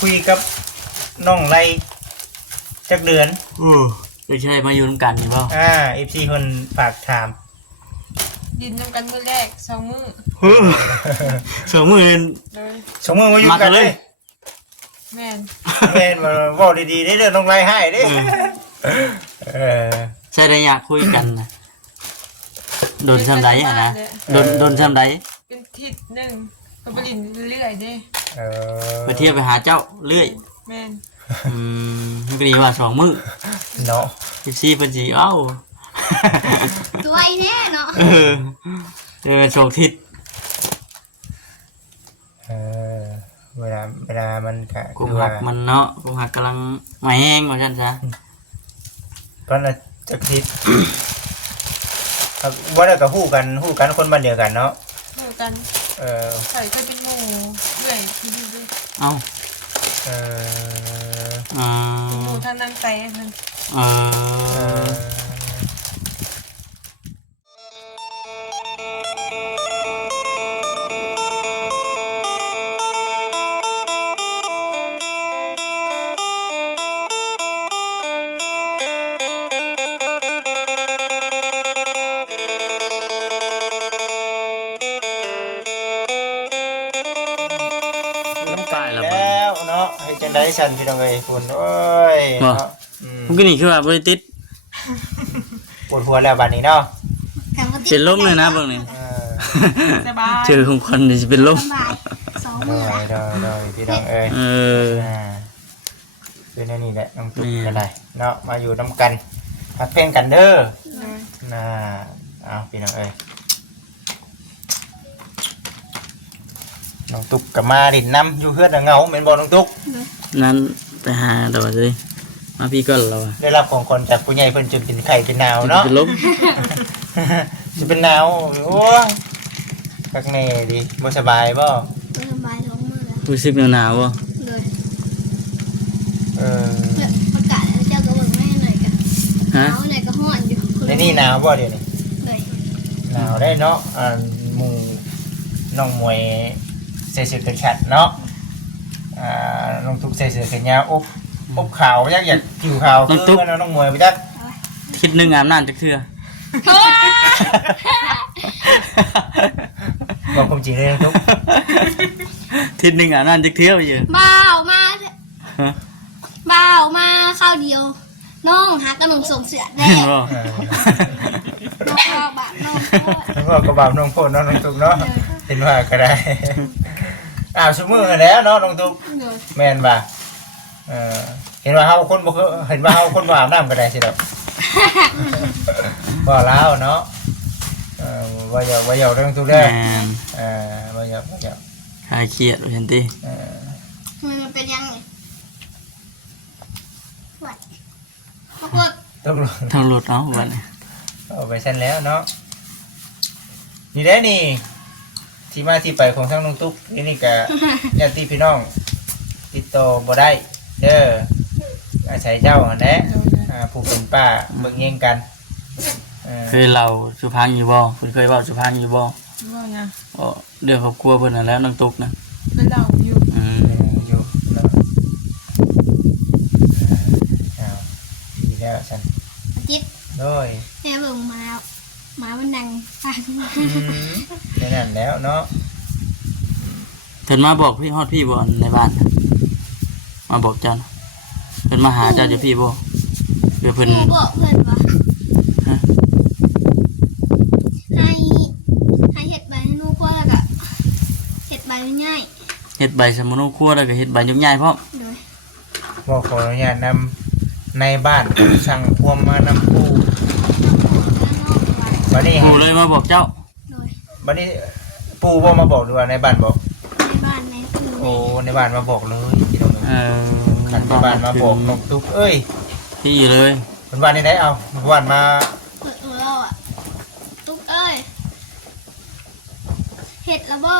คุยกับน้องไรจักเดือนไม่ใช่มาอยู่ร่วมกันนี่เปล่าFC คนฝากถามดินนำกันมื้อแรก2 มื้อ2 มื้อเลย2 มื้อมาอยู่กันเลยแม่นมาเว้าดีๆได้เด้อน้องไรให้เด้ใช่ได้อยากคุยกันนะโดนซ้ำใดอ่ะนะโดนซ้ำใดเป็นทิศนึงก็ไปดินเรื่อยๆเด้ไปเที่ยวไปหาเจ้าเรื่อยแม่นมันก็ดีว่า2 มื้อเนาะ14เพิ่นสิเอ้าตัวไอ้แน่เนาะ2 ทิศเวลามันก็กุมหักมันเนาะกุมหักกำลังมาแห้งว่าซั่นซะก็น่ะจักทิศว่าได้ก็ฮู้กันคนบ้านเดียวกันเนาะฮู้กันใส่เคยเป็นหมู่เรื่อยอยู่ด้วยเอ้าหมู่ทางนางไตเพิ่นแล้วเนาะให้จังได๋ฉันพี่น้องเอ้ยคุณโอ้ยเนาะผมก็นี่คือว่าบ่ได้ติดปวดหัวแล้วบัดนี้เนาะเป็นลมเลยนะเบิ่งนี่สบายเจอของคนนี่สิเป็นลม2 มื้อได้พี่น้องเอ้ยเป็นอันนี้แหละน้องตุ๊กกันได้เนาะมาอยู่นำกันพักเพลงกันเด้อเอาพี่น้องเอ้ยน้องตุ๊กกับมาดินน้ำอยู่เฮือนเงาเหม็นบ่น้องตุ๊กนั้นไปหาดอกเลยมาพี่ก็เราได้รับของคนจากผู้ใหญ่เพิ่นจนกินไข่กินหนาวเนาะเป็นลมจะเป็นหนาวโอ้กักแน่ดิบ่สบายบ่สบาย2 มื้อแล้วรู้สึกหนาวบ่เลยประกาศแล้วเจ้าก็เบิ่งแม่หน่อยกันหนาวหน่อยก็ร้อนอยู่ในนี่หนาวบ่เดี๋ยวนี้หนาวได้เนาะหมู่น้องมวยใส่เสื้อกันแขนเนาะน้องตุ๊กใส่เสื้อแขนยาวอบขาวอยากผิวขาวคือน้องมวยไปจักคิดนึงอาบน้ำจักเทื่อบอกความจริงเลยน้องตุ๊กทิศนึงอาบน้ำจักเทื่อไปเยอะบ่าวมาข้าวเดียวน้องหากระหนมส่งเสือได้น้องบาปน้องก็บาปน้องโพดน้องตุ๊กเนาะเห็นว่าก็ได้ชั่วโมงแล้วเนาะน้องตุ๊กแม่นบ่เห็นว่าเฮาคนบ่เห็นว่าเฮาคนบ่อาบน้ำก็ได้สิดอกบ่แล้วเนาะว่าอย่าเรื่องตุ๊กเด้อว่าอย่าคลายเครียดเห็นติมันเป็นยังไงวัดทางรถเนาะวันนี้เอาไปซั่นแล้วเนาะนี่แหละนี่ที่มาที่ไปของทางน้องตุ๊กนี่ก็ญาติพี่น้องติดต่อบ่ได้เด้ออาศัยเจ้าแนะผู้เป็นป้าเบิ่งแย่งกันเคยเล่าสุพรรณอยู่บ่เพิ่นเคยเว้าสุพรรณอยู่บ่ว่าหยังเรื่องครอบครัวเพิ่นนั่นแหละน้องตุ๊กนะเป็นเล่าอยู่อยู่แล้วดีแล้วซั่นจิตโดยแม่เบิ่งมามันนั่งฟังนั่นแล้วเนาะเพิ่นมาบอกพี่ฮอดพี่บ่ในบ้านมาบอกเจ้าเพิ่นมาหาเจ้าอยู่พี่บ่เดี๋ยวเพิ่นบอกเพิ่นว่าให้เฮ็ดใบให้นูคั่วแล้วก็เฮ็ดใบง่ายเฮ็ดใบสมุนคั่วแล้วก็เฮ็ดใบยุ่งยากพร้อมบอกขออนุญาตนำในบ้านสั่งพวงมานำผู้บัดนี้ปู่เลยมาบอกเจ้าบัดนี้ปู่บ่มาบอกหรือว่าในบ้านบอกในบ้านในปู่โอ้ในบ้านมาบอกเลยพี่น้องขันในบ้านมาบอกน้องตุ๊กเอ้ยพี่เลยเพิ่นว่าได้เอาบ้านมาเราอ่ะตุ๊กเอ้ยเฮ็ดละบ่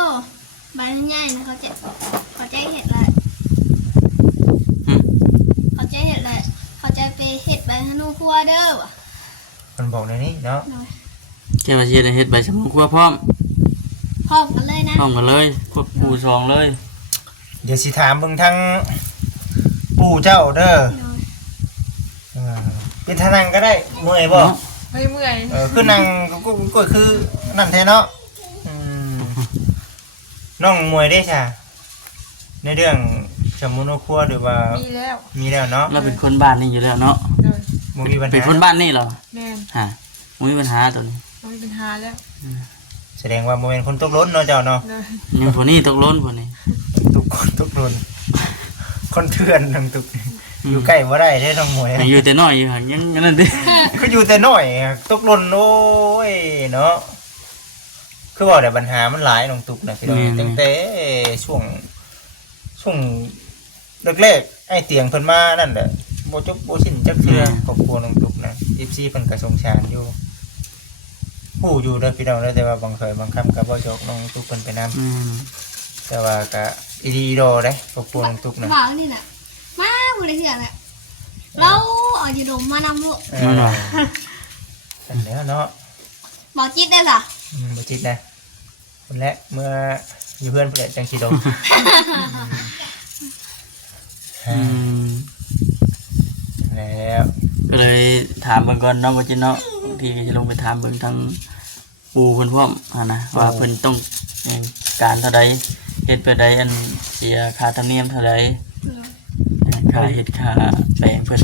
ใบง่ายนะเขาจะเฮ็ดละเขาจะเฮ็ดละเขาจะไปเฮ็ดใบให้นูคั่วเด้อว่ะเพิ่นบอกในนี้เนาะแค่ว่าสิได้เฮ็ดใบสมุนคั่วพร้อมกันเลยนะพร้อมกันเลยควบคู่2เลย เดี๋ยวสิถามเบิ่งทั้งปู่เจ้าเด้อ โดย เออเป็นทานังก็ได้เมื่อยบ่ เนาะ ไม่เมื่อย คือนั่งก็คือนั่นแท้เนาะอืมน้องมวยได้จ้ะในเรื่องสมุนครัวหรือว่า มีแล้ว มีแล้วเนาะ เราเป็นคนบ้านนี่อยู่แล้วเนาะ เลย บ่มีปัญหา เป็นคนบ้านนี่เหรอ แม่น ฮะบ่มีปัญหาตัวนี้ บ่มีปัญหาแล้ว แสดงว่าบ่เป็นคนตกหล้นเนาะเจ้าเนาะ เลย ยังผู้นี้ตกล้นผู้นี้ ทุกคนทุกคนคนเถื่อนทั้งทุกอยู่ใกล้บ่ได้เด้น้องมวย ยังอยู่แต่น้อยอยู่หั่นยังนั่นดิ ก็อยู่แต่น้อยอะตกหล่นโอ้ยเนาะคือว่าแต่ปัญหามันหลายน้องตุกนะพี่น้องตั้งแต่ช่วงแรกๆไอ้เตียงเพิ่นมานั่นแหละบ่จบบ่สิ้นจักเทื่อครอบครัวน้องตุกนะ14เพิ่นก็สงสารอยู่ผู้อยู่เด้อพี่น้องเด้อแต่ว่าบางเคยบางคำก็บ่จกน้องตุกเพิ่นไปนํ แต่ว่าก็อีดีอีโดเด้ครอบครัวน้องตุกนะ บอกนี่น่ะมาบ่ได้เถื่อแหละเราเอาอยู่ดมมานำลูก นั่นแหล้วเนาะ บอกจิตได้ล่ะ บ่จิตนะคนแรกเมื่ออยู่เพื่อนเพิ่นแหละจังสิโดม อืม แล้ว ก็เลยถามเบิ่งก่อนเนาะว่าจิเนาะบางทีก็จะลงไปถามเบิ่งทางปู่เพิ่นพร้อมนะว่าเพิ่นต้องการเท่าใดเฮ็ดไปใดอันเสียค่าธรรมเนียมเท่าใดค่าเฮ็ดค่าแปลงเพิ่น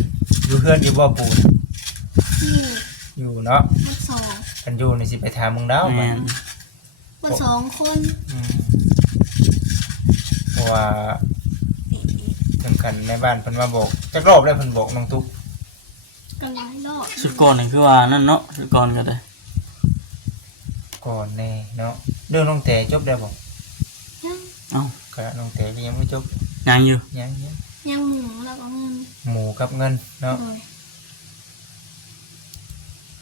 อยู่เพื่อนอยู่บ่ปูน อยู่ อยู่เนาะ วัดสอง กันอยู่นี่สิไปถามมึงดาว แม่ มัน น วัดสองคน เพราะว่าถึงกันในบ้านเพิ่นมาบอกจักรอบแล้วเพิ่นบอกน้องตุ๊ก กันหลายรอบ สุดก่อนนี่คือว่านั่นเนาะสุดก่อนก็ได้ ก่อนแน่เนาะเรื่องน้องแต่จบได้บ่ ยัง เอ้า ก็น้องแต่ก็ยังไม่จบ ยังอยู่ ยัง ยังหมูแล้วก็เงิน หมูกับเงินเนาะ โดย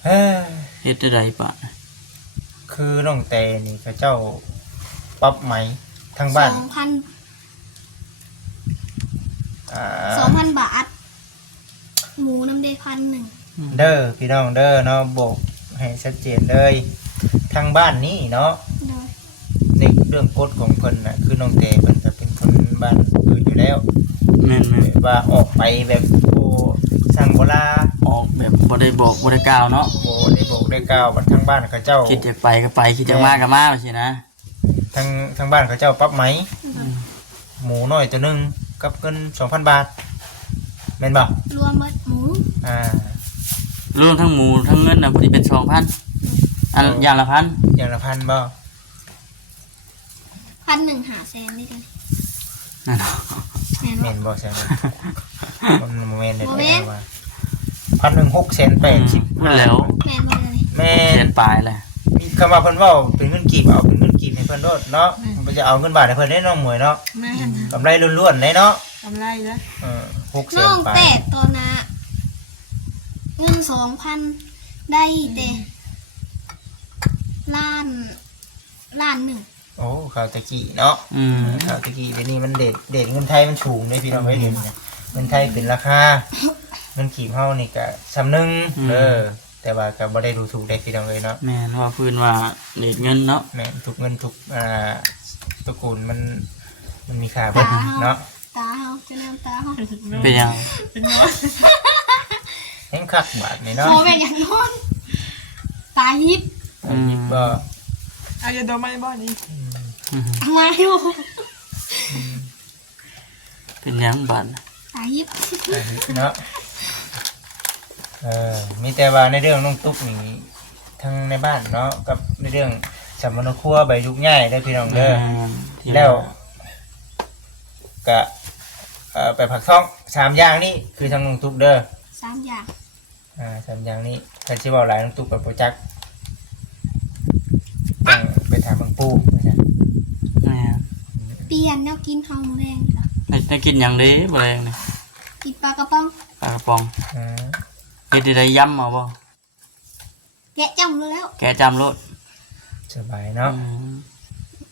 เฮ้ย เฮ็ดได้ใดปะ คือน้องแต่นี่เขาเจ้าปรับไหมทางบ้าน 2,000 บาท หมูน้ำเด1,000 เด้อพี่น้องเด้อเนาะบอกให้ชัดเจนเลยทางบ้านนี้เนาะ โดย ในเรื่องกฎของเพิ่นน่ะคือน้องแต่เพิ่นจะเป็นคนบ้านอื่นอยู่แล้ว แม่น ว่าออกไปแบบโบสั่งโบลา ๆออกแบบบ่ได้บอกบ่ได้กล่าวเนาะ โบได้บอกได้กล่าวบัดทางบ้านเขาเจ้า คิดจะไปก็ไปคิดจะมาก็มาว่าสินะ ทางบ้านเขาเจ้าปรับไหมหมูน้อยตัวหนึงกับเงิน 2,000 บาทแม่นบ่ รวมหมดหมู อ่าร วมทั้งหมูทั้งเงินน่ะพอดีเป็น 2,000อันอย่างละพัน อย่างละ1,000บ่ 1,100หาแสนได้กัน นั่นเนาะ แม่น แม่ บ่ นบ่ใช่มันบ่แม่นได้ บ่แม่น ว่า1,680 นั่นแล้ว แม่นบ่เลย แม่ เสีย น นปลายแหละ คำว่าเพิ่นเว้าเป็นเงินกีบเอาเป็นเงินกีบให้เพิ่นโดดเนาะบ่จะเอาเงินบาทให้เพิ่นได้น้องหมวยเนาะ แม่น กำไรล้วนๆเลยเนาะ กำไรแล้ว 6 น้อง ไป แต่ตอนน่ะเงิน 2,000 ได้แต่ล้านหนึ่ง โอ้ข่าวตะกี้เนาะ อืม ข่าวตะกี้เดี๋ยวนี้มันเด็ดเงินไทยมันสูงเลยพี่น้องไว้เดี๋ยวนี้เงินไทยเป็นราคาเงินกีบเฮานี่ก็สำนึงแต่ว่าก็บ่ได้ดูถูกได้พี่น้องเลยเนาะ แม่นว่าพื้นว่าเด็ดเงินเนาะ แม่นทุกเงินทุกตระกูลมันมีค่าเบิดเนาะ ตาเฮาจะน้ำตาเฮา เป็นหยัง เป็นน้อย แห่งคักบาทนี่เนาะ โมเป็นอย่างนอนตายิบ หยิบก็ เอาอย่าดมไม่บ่นี่ อืม มาอยู่ เป็นหยังบัด ตายิบ เนาะมีแต่ว่าในเรื่องน้องตุ๊กนี่ทั้งในบ้านเนาะกับในเรื่องสมนครัวใบยุกง่ายได้อพี่น้องเด้อ ที่ แล้วก็ไปผักท้อง3อย่างนี่คือทางน้องตุ๊กเด้อ 3 อย่าง 3อย่างนี้ถ้าสิเว้าหลายน้องตุ๊กกับโปรจักต้องไปถามบางปู่ว่าซั่น แม่น เปลี่ยนแนวกินเฮามื้อแรงจ้ะ ได้กินหยังเด้บ่แรงนี่ กินปลากระป๋อง ปลากระป๋อง อ่า เฮ็ดได้ย่ำเอาบ่ แกะจำรู้แล้ว แกจำรถ สบายเนาะ อืม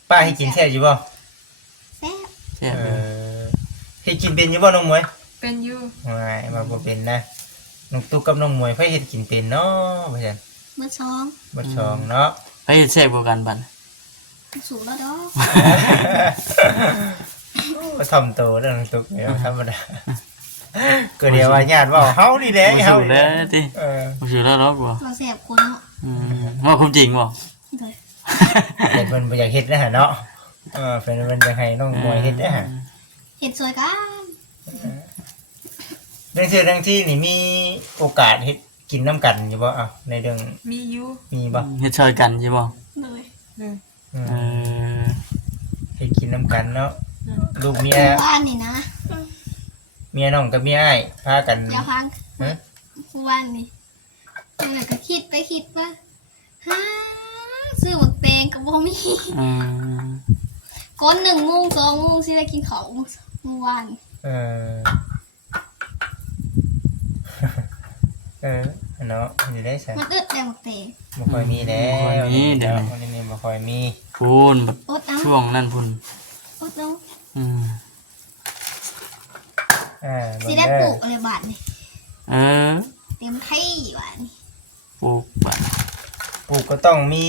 ป้าให้กินแซ่บอยู่บ่ แซ่บ แซ่บ เอ อยู่ ให้กินเป็นอยู่บ่น้องหมวย เป็นอยู่ ไม่มาบ่เป็นนะน้องตุ๊กกับน้องหมวยไผเฮ็ดกินเป็นเนาะว่าซั่น มื้อสอง บ่ชองเนาะ ไปเฮ็ดแซ่บกว่ากันบัด สูงแล้วดอก ก็ถ่อมโตเรื่องตุกเนี่ยธรรมดาก็เดี๋ยวว่าญาติว่าเฮานี่แหละ บ่ เฮา สู้แล้วติ เออ บ่สู้แล้วหรอกบ่ เราแสบคนเนาะ ว่าความจริงบ่ เลย เฮ็ดเพิ่นบ่อยากเฮ็ดนะฮะเนาะเพิ่นอยากให้น้องมวยเฮ็ดนะฮะ เห็ดสวยกัน เรื่องเรื่องที่นี่มีโอกาสเฮ็ดกินน้ำกันอยู่บ่ในเรื่อง มีอยู่ มีบ่ เฮ็ดช่วยกันใช่บ่ เลย เลย เออ เฮ็ดกินน้ำกันเนาะลูกเมีย บ้านนี่นะ เมียน้องกับเมียอ้ายพากัน อย่าพัง ฮะ บ้านนี่นั่นแหละก็คิดไปคิดว่าฮ่าซื้อหมกแตงกับบ่มี เออ ก้น1 โมง 2 โมงสิได้กินข้าวเมื่อวาน เออเนาะอยู่ได้ใช่ มันอึดแดงหมกแตง บ่ค่อยมีแล้วเดี๋ยวนี้บ่ค่อยมี พูนแบบ อดเอา ช่วงนั้นพุ่น อดเอา อืม สิได้ปลูกอะไรบาทนี่ เออ เต็มที่บาทนี่ ปลูกบะ ปลูกก็ต้องมี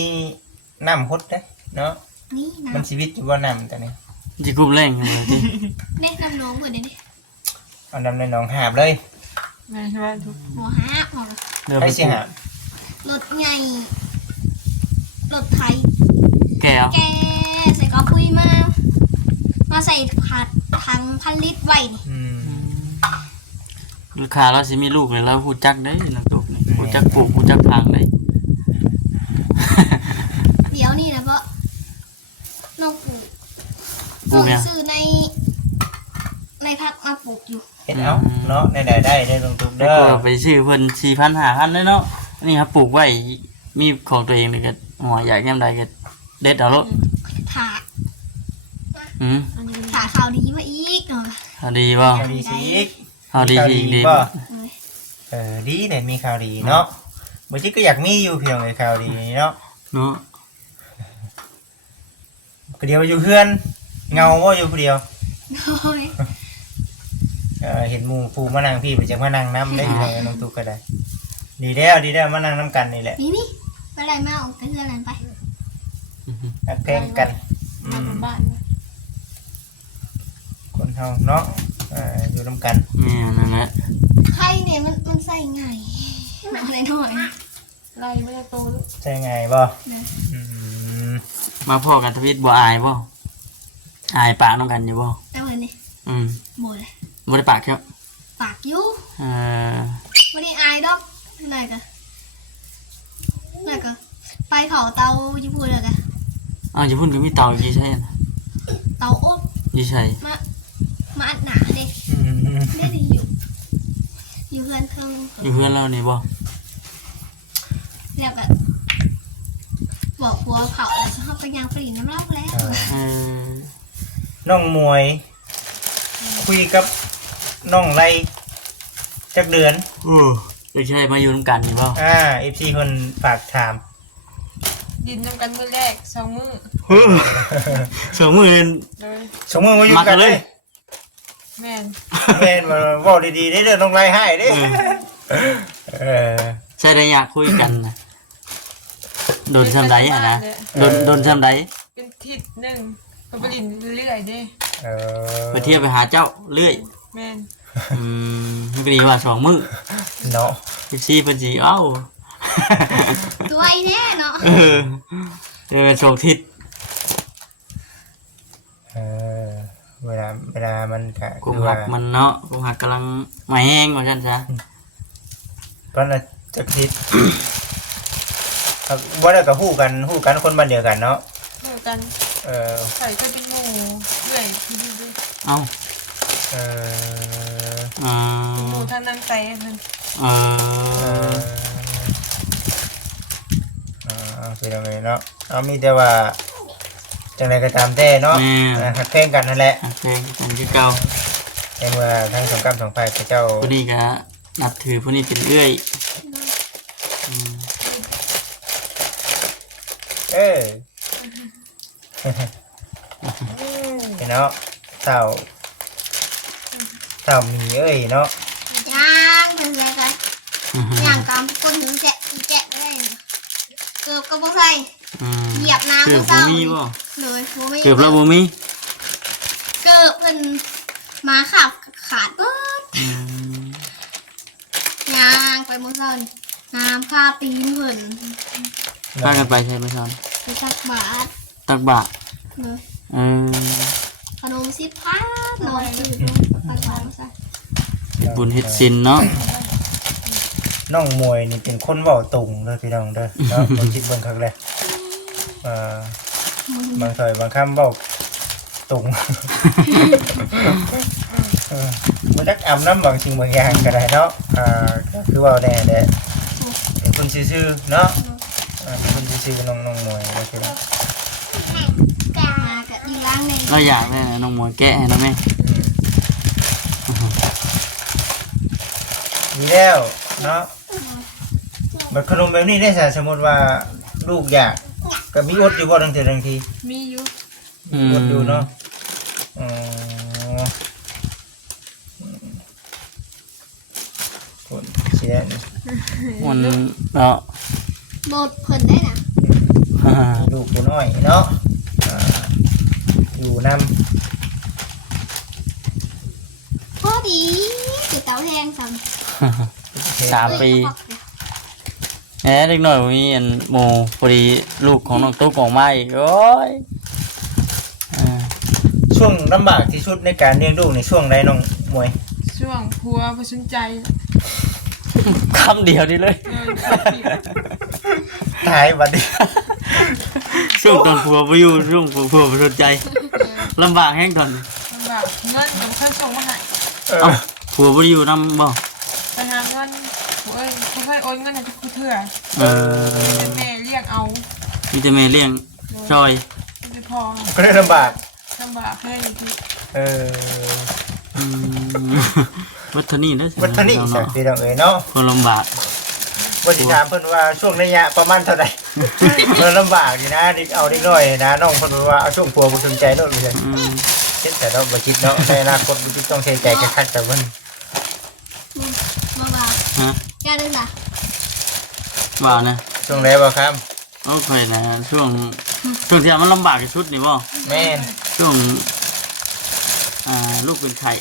น้ำฮดนะเนาะ นี่นะ มันชีวิตอยู่บ่น้ำแต่นี่ จิกุบแรงอยู่เลยติ เด็กน้ำน้องเพิ่นเด้นี่ เอาน้ำในหนองหาบเลย แม่ว่าทุก หมอหาหมอ เดี๋ยว ให้ ไป สิ ปลูก หาบ รถใหญ่รถไทย แก้ว แกใส่กระปุยมาใส่ผัดถัง1,000 ลิตรไว้นี่ ลูกค้าเราสิมีลูกเลยเราฮู้จักได้น้ำตกนี่ฮู้จักปลูกฮู้จักพังได้ เดี๋ยวนี่นะเพราะน้องปลูก ปลูกยัง ซื้อในพักมาปลูกอยู่ เฮ็ดเอาเนาะได้ลงทุน แล้ เด้ ว อ ก็ไปซื้อเพิ่น4,000 5,000เลยเนาะอันนี้ครับปลูกไว้มีของตัวเองเลยก็หัวอยากยามใดก็เด็ดเอาโลด ถ่า อืม อันนี้ ถ่าข่าวดีมาอีกเนาะ เอาดีบ่ ข่าวดีสิอีก เอาดีสิดี บ่ เลย ดีเนี่ยมีข่าวดีเนาะบ่จิก็อยากมีอยู่เพียงเลยข่าวดีเนาะ เนาะ ก็เดียวอยู่เฮือนเงาบ่อยู่ผู้เดียว โอ้ย เห็นหมู่ผู้มานั่งพี่ไปจังมานั่งนำได้อยู่น้องตุ๊กก็ได้ดีแล้วมานั่งนํกันนี่แหละ นี่ไปไรมาออกไปเพื่อนอะไรไป รักแพงกัน มาบนบ้านนะ คนเฮาเนาะอยู่นํกัน นี่นั่นแหละ ไข่เนี่ยมันใส่ง่ายหน่อย ไล่ไม่ได้โตลูก ใช่ไงบ่ เนี่ย อืม มาพ่อกันทวิตบ่อายบ่อายปากน้องกันอยู่บ่ แต่วันนี้ อืม บ่เลย บ่ได้ปากครับ ปากอยู่ เออ วันนี้อายดอกไหนกะไปเผาเตาญี่ปุ่นเลยกะ อ้าวจะพูดก็มีเตาอยู่ใช่น่ะ เตาอบ อยู่ใช่ มาอัดหนาเด็ อืม ได้ดีอยู่เพื่อนเพิ่ง อยู่เพื่อนเรานี่บ่ แล้วก็บอกหัวเผาแล้วเขาไปยางปรีน้ำเล่าแล้ว เออ น้องมวย คุยกับน้องไรจักเดือน อยู่ใช่มาอยู่นำกันนี่บ่ FC เพิ่นฝากถาม ดินนำกันมื้อแรก2 มื้อ สองมื้อ เลย สมมุติว่าอยู่ มากั กัน น เล เลย ย แม่น แม่นว่าเว้าดีๆได้เด้อน้องไรให้เด้เออ ใช่ได้อยากคุยกันนะโดนซ้ำใดอ่ะนะ เออ โดนซ้ำใด เป็นทิศหนึ่งก็ไปลินเรื่อยๆเด้ เออ ไปเที่ยวไปหาเจ้าเรื่อย แม่น มันก็ดีว่าสองมื้อ เนาะ 14เพิ่นสิเอ้า ตัวไอ้แน่เนาะ เออเจอกันโชคทิศ เออเวลามันก็ กุม คือ หั ว่าก มันเนาะกุมหักกำลังมาแห้งว่าซั่นซะ ตอนน่ะจักทิศบ่ได้ก็ฮู้กันคนบ้านเดียวกันเนาะ เหมือนกัน เออ ใส่ก็เป็นหมู่เรื่อยที่ดีด้วย เอ้า เออ อ่า หมู่ทางน้ำใจเพิ่น เอ เอ อ เอาสิเอาไงเนาะเอามีแต่ว่าจังไดก็ตามแต่เนาะหักเพลงกันนั่นแหละ โอเคกันคือเก่า แต่เมื่อทั้งสองกรรมสองฝ่ายพระเจ้า ผู้นี้ก็นับถือผู้นี้เป็นเอื้อยอืม เออเนาะเต่ามีเอ้ยเนาะ ย่างเป็นไรกันย่างตามก้นถึงแจะได้เกือบกระบอกใส่ อืม เหยียบน้ำ เกือบ เศ บ่ ร้า มีบ่ เลยบ่มี เกือบแล้วบ่มี เกือบ พิ่นมาขับขาดเบิด อืม ยางไปมื้อซันน้ำค่าตีนเพิ่น พากันไปใช่ไหมซอน ไปตักบาตร ตักบะ เลย อืม ขนม10 พันนอนซื้อตักบาตรซะ บุญเฮ็ดศีลเนาะ น้องมวยนี่เป็นคนเว้าตรงเด้อพี่น้องเด้อเนาะบ่คิดเบิ่งคักเลยบางถ้อยบางคำเว้าตรงบ่จักอำน้ำบางสิ่งบางอย่างก็ได้เนาะก็คือเว้าแน่แหละเป็นคนซื่อๆเนาะเป็นคนซื่อๆน้องมวยเด้อพี่น้อง มากับอีล้างใน เราอยากได้นะน้องหมวยแกะให้นะแม่ มีแล้วเนาะบัดขนมแบบนี้ได้ซะสมมุติว่าลูกอยากก็มีอดอยู่บ่ทั้งเทื่อทั้งที มีอยู่ กดดูเนาะคนเสียนี่ มันเนาะ โดดเพิ่นได้นะ ลูกตัวน้อยเนาะอยู่น พอดีติดเตาแห้งสั่ง ำ 3 ปีแหมเด็กน้อยมีอันหมู่พอดีลูกของน้องตุ๊กออกมาอีกโอ้ยอ่า ช่วงลำบากที่สุดในการเลี้ยงลูกในช่วงใดน้องมวย ช่วงพัวบ่สนใจ คำเดียวนี่เลย ตายบัดนี้ ช่วงตอนผัวไปอยู่ช่วงผัวไปสนใจลำบากแห้งตอนนี้ ลำบากเงินก็บ่ค่อยส่งมาให้ เอ้าผัวไปอยู่นำบ่ ไปหาเงินเอ้ยบ่ค่อยโอนเงินให้ทุกเทื่อ เออ เป็นแม่เลี้ยงเอา มีแต่แม่เลี้ยงซอย ไม่พอ ก็ได้ลำบาก ลำบากให้ที่ เออ อืมวัฒนีนะ วัฒนิสัก เนาะ พี่น้องเอ๋ยเนาะ คนลำบาก ว่าสิถามเพิ่นว่าช่วงระยะประมาณเท่าใดเพิ่นลำบากอยู่นะเด็กเอาเด็กน้อยนะน้องเพิ่นว่าเอาช่วงผัวบ่สนใจเนาะเลย อืม คิดแต่เราบ่คิดเนาะในอนาคตบ่คิดต้องใช้ใจคักๆแต่เพิ่น มาว่า ฮะ แก้ได้ล่ะ ว่านะ ช่วงไหนบ่ครับ โอเคนะช่วงที่มันลำบากที่สุดนี่บ่ แม่น ช่วงลูกเป็นไข่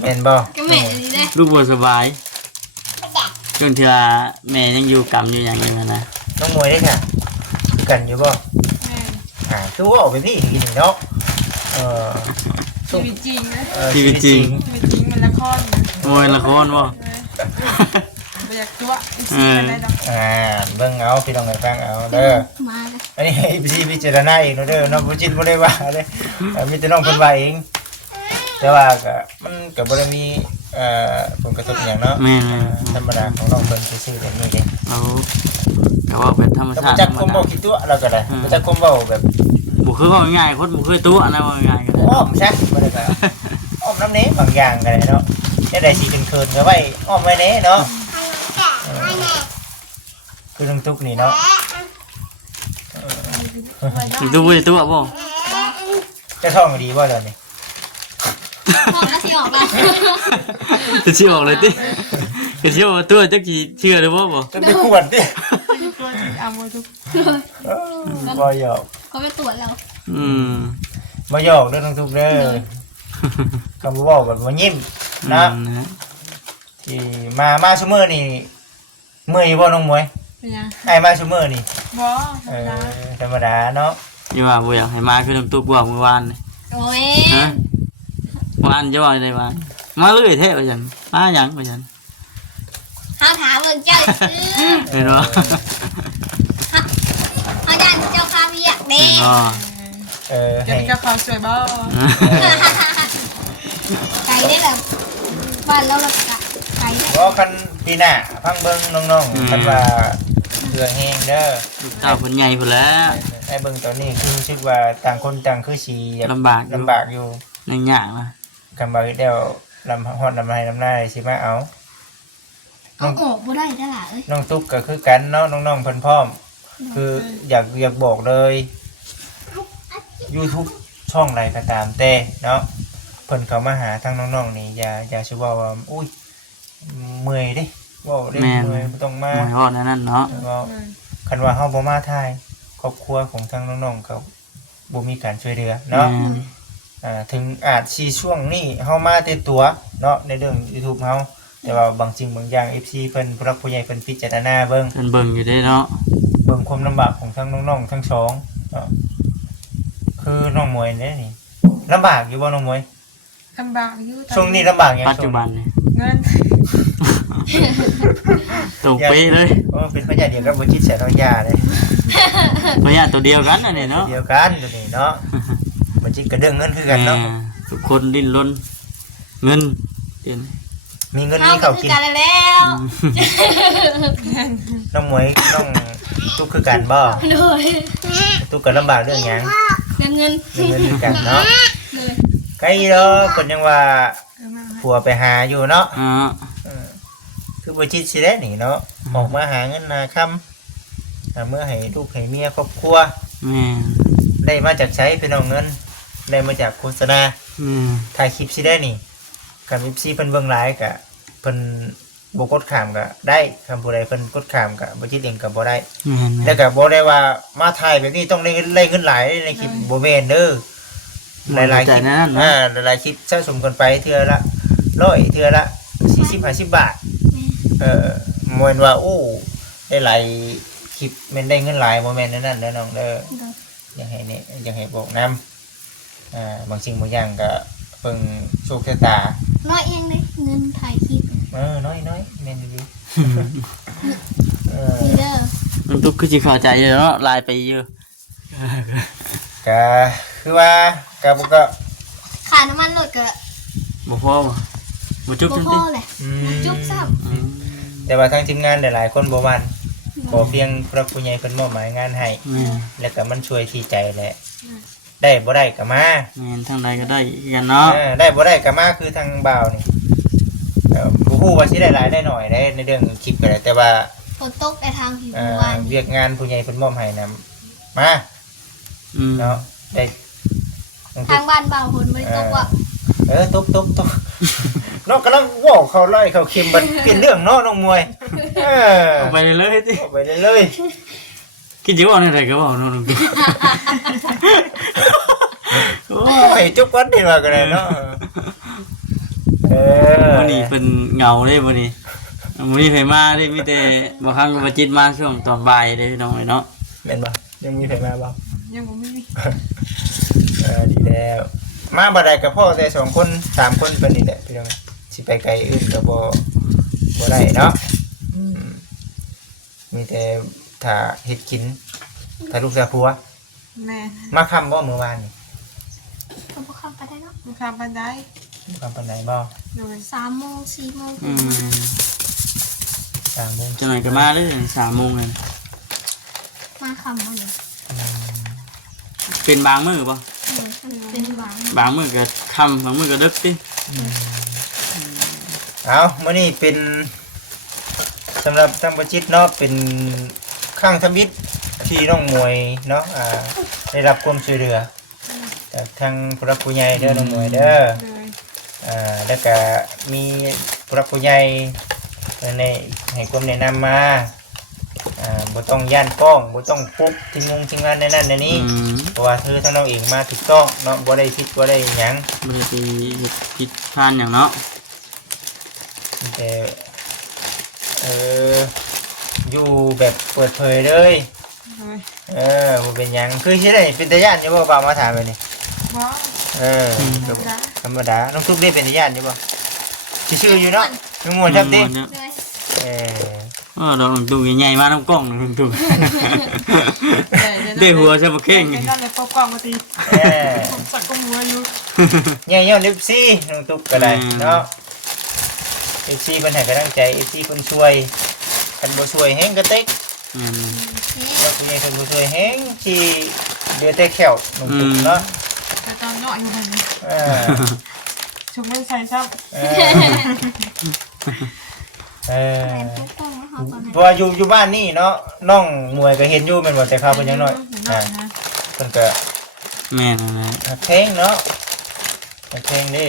แม่นบ่ ก็แม่อันนี้ได้ ลูกบ่สบายช่วงที่ว่าแม่ยังอยู่กรรมอยู่อย่างนึงอะนะ น้องมวยได้ค่ะคือกันอยู่บ่ แม่ คือว่าออกไปนี่กินเนาะชีช่วง วิตจริงนะ ชีวิตจริง ชีวิตจริงมันละครนะ โอ้ยละครบ่ บ่อยากตัวอีซีกันได้ดอก เบิ่งเอาพี่น้องให้ฟังเอาเด้อ มาเลย อันนี้ให้พี่พิจารณาเองเนาะเด้อเนาะบ่จิตบ่ได้ว่าเด้มีแต่น้องเพิ่นว่าเองแต่ว่าก็มันก็บ่ได้มีผลกระทบหยังเนาะ แม่ ธรรมดาของน้องเพิ่นซื่อๆแบบนี้เด้ เอาก็ว่าเป็นธรรม ก็ ชา บ่ ติ จัก ธรร ค ม ม ดา เว้าคิดตัวเราก็ได้บ่จักคมเว้าแบบ บ่คือว่าง่ายคนบ่เคยตัวนะว่าง่ายก็ได้ อ้อมซะบ่ได้ก็อ้อมน้ำเน้บางอย่างก็ได้เนาะจะได้สิเคินๆก็ไว้อ้อมไว้เน้เนาะคือทั้งทุกนี่เนาะ สิตัวบ่ได้ตัวบ่ จะท่องดีบ่ตอนนี้ พอแล้วสิออกละ จะสิออกเลยติจะสิออกตัวจักสิเชื่อได้บ่บ่ จะไปกวนดิ ตัวที่เอาไว้ทุก บ่หยอก เขาไปตรวจแล้ว อืม บ่หยอกเด้อทั้งทุกเด้อคำว่าแบบบ่ยิ้มนะ นะ ที่มาซุมื้อนี่เมื่อยบ่น้องมวย เป็นยัง ไอ้มาซุมื้อนี่ บ่ธร เอ รม อ ดา ธรรมดาเนาะ อย่าว่าบ่อยากให้มาคือน้ำตุ๊กว่าเมื่อวานนี่ โอ้ย ฮะวานจะว่าได้วานมาเลยแท้ว่าซั่นมาหยังว่าซั่น เขาถามเบิ่งเจ้าซื้อ เห็นบ่ เขายันเจ้าข้าเวียกเด้ เห็นบ่ จะ ให้ เป็นกับความสวยบ่ ไก่ได้แบบบ้านเราละกะไก่ได้ บ่คันปีหน้าพังเบิ่งน้องๆคันว่าเรื่องแฮงเด้อ ลูกเต้าเพิ่นใหญ่พุ่นแล้ว ไอ้เบิ่งตอนนี้คือรู้สึกว่าต่างคนต่างคือสิแบบ ลำบาก ลำบากอยู่ ในยากนะ คำว่าเดี๋ยวลำฮอดลำไรลำหน้าสิมาเอา เอาออกบ่ได้ได้ล่ะเอ้ย น้องตุ๊กก็คือกันเนาะน้องๆเพิ่นพร้อม คืออยากบอกเลย YouTube ช่องใดก็ตามแต่เนาะเพิ่นเข้ามาหาทางน้องๆนี่อย่าสิว่าว่าอุ้ยเมื่อยเด้เว้าได้เมื่อยบ่ต้องมา หมายฮอดนั่นเนาะ เว้าคันว่าเฮาบ่มาทายครอบครัวของทางน้องๆเขาบ่มีการช่วยเหลือเนาะ ถึงอาจชีช่วงนี้เฮามาแต่ตัวเนาะในเรื่อง YouTube เฮาแต่ว่าบางสิ่งบางอย่าง FC เพิ่นผู้รักผู้ใหญ่เพิ่นพิจารณาเบิ่ง เพิ่นเบิ่งอยู่เด้เนาะ เบิ่งความลำบากของทั้งน้องๆทั้งสองเนาะคือน้องมวยนี่ลำบากอยู่บ่น้องมวย ลำบากอยู่ ช่วงนี้ลำบากยัง ปัจจุบันนี่ เงิน ตรงเป๊ะเลย เป็นพญาเดียวกับบ่จิตแสนยาเลย พยาตัวเดียวกันอันนี้เนาะ เดียวกันตัวนี้เนาะบ่จิตก็เรื่องเงินคือกันเนาะ ทุกคนดิ้นรนเงินเดี๋ยว มีเงิน เฮา มี ก็ ข้าว คือ กิน กันแล้ว น้องมวยน้องตุ๊กคือกันบ่ โดย ตุ๊กก็ลำบากเรื่องหยัง เงิน เรื่องเงินคือกันเนาะ โดย ไกลเด้อเพิ่นยังว่าผัวไปหาอยู่เนาะ อ่า คือบ่จิตสิได้นี่เนาะออกมาหาเงินหาค่ำหาเมื่อให้ลูกให้เมียครอบครัว แม่ ได้มาจากใช้พี่น้องเงินได้มาจากโฆษณา ถ่ายคลิปสิได้นี่กับ FC เพิ่นเบิ่งหลายก็เพิ่นบ่กดข้ามก็ได้คำผู้ใดเพิ่นกดข้ามก็บ่จิตเองก็บ่ได้ แม่ แล้วก็บ่ได้ว่ามาถ่ายแบบนี้ต้องได้เงินหลายในคลิปบ่แม่นเด้อหลายๆคลิปหลายๆคลิปสะสมกันไปเทื่อละ100เทื่อละ40 50 บาทมวนว่าโอ้ได้หลายคลิปแม่นได้เงินหลายบ่แม่นนั่นเด้อน้องเด้ออยากให้นี่อยากให้บอกนำบางสิ่งบางอย่างก็เพิ่งโชคชะตา น้อยเองเลยเงินถ่ายคลิป น้อยแม่นดีมีเด้อ มันทุกคือสิเข้าใจอยู่เนาะลายไปอยู่ ก็คือว่าก็บ่ก็ ขาน้ำมันรถก็ บ่พอบ่จุบ บ่ จัง พ ติ อเลยจุ๊บซ้ แต่ว่าทางทีมงานหลายๆคนบ่มันขอเพียงพระผู้ใหญ่เพิ่นมอบหมายงานให้ แม่ แล้วก็มันช่วยที่ใจแหละได้บ่ได้ก็มา แม่ทางใดก็ได้กันเนาะ ได้บ่ได้ก็มาคือทางบ่าวนี่บ่ฮู้ว่าสิได้หลายได้น้อยได้ในเรื่องคลิปก็ได้แต่ว่า ำฝนตกในทางหิววัน เวียกงานผู้ใหญ่เพิ่นมอบให้นํมา เนาะได้ ทางบ้านเบาฝนไม่ตกว่ะ ตบน้องกำลังว่าวเขาไล่เขาเค็มมันเปลี่ยนเรื่องเนาะน้องมวยเอาไปเลยติ ไปเลย คิดอยู่ว่าอะไรก็บอกน้อง โอ้ยจุกวันดีมากันเลยเนาะวันนี้เป็นเงาเลยวันนี้วันนี้ไผมาได้มีแต่บางครั้งก็มาจิตมาช่วงตอนบ่ายเลยน้องเนาะ เป็นบ่ยังมีใครมาบ่ ยังบ่มี ดีแล้วมาบ่ได้กับพ่อแต่2คน3คนเป็นนี่แหละพี่น้องสิไปไกลอื่นก็บ่ได้เนาะมีแต่ถ้าเฮ็ดกินถ้าลูกสาวผัว แม่ มาค่ำบ่มื้อวานนี่ ก็พวกข้ามไปได้เนาะ ลูกค้าบันได ค่ำปานใดบ่ โดย 3 โมง 4 โมง 3 โมง จังไหนก็มาเลย3 โมงเลย มาคำมาเลย เป็นบางมื้อป่ะ เป็นหวาน บางมื้อก็ค่ำบางมื้อก็ดึกติ เอามื้อนี้เป็นสำหรับทางประจิตเนาะเป็นข้างทมิตรที่น้องมวยเนาะได้รับความช่วยเหลือจากทางผู้รักผู้ใหญ่เด้อน้องมวยเด้อ โดย แล้วก็มีผู้รักผู้ใหญ่ในให้ความแนะนำมาบ่ต้องย่านกล้องบ่ต้องปุ๊บทีงานในนั้นในนี้เพราะว่าเธอทั้งน้องเองมาถูกต้องเนาะบ่ได้ผิดบ่ได้หยัง บ่ได้ไปผิดพลาดหยังเนาะ แต่อยู่แบบเปิดเผยเลย โดย บ่เป็นหยังคือสิได้เป็นตาย่านอยู่บ่บ่าวมาถามไปนี่ บ่ ธรรมดาน้องทุกได้เป็นตาย่านอยู่บ่ชื่ออยู่เนาะน้องม่วนจับติ เลย ดอกตุ้งใหญ่ๆมาน้ำกล้องน้องตุ้งได้หัวซะบ่เข่ง ไม่ได้เลยปกกล้องมาตีผมสักก็มัวอยู่ ใหญ่ย้อน FC น้องทุกก็ได้เนาะ FC เพิ่นให้กำลังใจ FC เพิ่นช่วยคันบ่ช่วยแฮงกระเต็กว่าผู้ใหญ่เพิ่นบ่ช่วยแฮงที่เหลือแต่แขวน้องทุกเนาะ แต่ตอนเนาะอยู่นั่น ชุบไม่ใส่ซ้ เพราะว่าอยู่บ้านนี่เนาะน้องมวยก็เห็นอยู่แม่นบ่แต่เขาเพิ่นยังน้อยเพิ่นก็ แม่นนะ เพลงเนาะเพลงนี่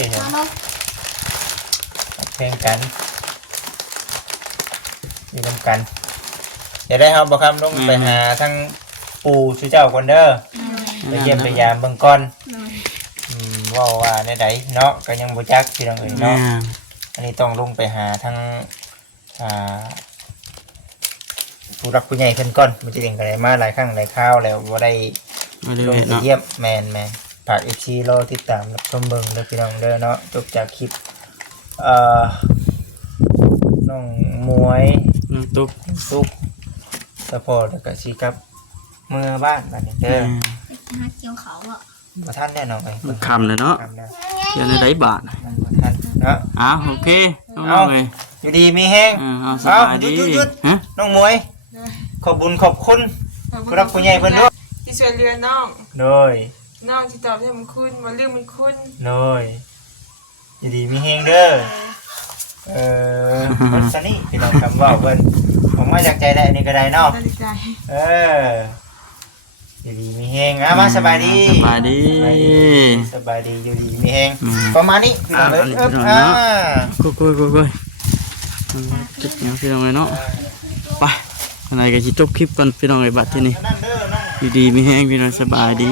เพลงกันอยู่นำกันเดี๋ยวได้เฮาบ่คำลงไปหาทั้งปู่ชื่อเจ้าก่อนเด้อไปเยี่ยมไปยามเบิ่งก่อนบ เว่าว่าในใดเนาะก็ยังบ่จักพี่น้องเอ้ย แม่ เนาะอันนี้ต้องลงไปหาทางผู้รักผู้ใหญ่เพิ่นก่อนมันจะเด้งกันได้มาหลายครั้งหลายคราวแล้วบ่ได้ มาเรื่ ลง อย ไป ๆเนาะ เยี่ยมแม่นฝาก FC รอติดตามรับชมเบิ่งเด้อพี่น้องเด้อเนาะจบจากคลิปน้องมวย น้องตุ๊ก ซุกสะพอแล้วก็สิกลับเมื่อบ้านบัดนี้เด้อ ไปหาเกี่ยวเขาอ่ะ บ่ทันแน่นอนเอ้ย มันคำเลยเนาะ ครับนะ เดี๋ยวในได้บาท บ่ทันเนาะ โอเคน้องเลย อยู่ดีมีแห้ง เอาส เอา บายดี หยุด ฮะ น้องมวย ขอบบุญขอบคุณผู้รักผู้ใหญ่เพิ่นด้วย ที่ช่วยเหลือน้อง โดย น้องที่ตอบให้มันคุณมาเรื่องมันคุณ โดยอยู่ดีมีแห้งเด้อคนสนี่พี่น้องคำว่าเพิ่นผมมาจากใจได้อันนี้ก็ได้เนาะ น่าใจ อยู่ดีมีแห้งมาสบายดี สบายดี สบายดีอยู่ดีมีแห้ง อืม ประมาณนี้พี่น้องเอ้ย พี่น้องเนาะ กุยจุดเงี้ยพี่น้องเลยเนาะไปอะไรก็จะจบคลิปกันพี่น้องไอ้บัดที่นี่ นั่นเด้อน้อง ดีๆมีแห้งพี่น้องสบายดี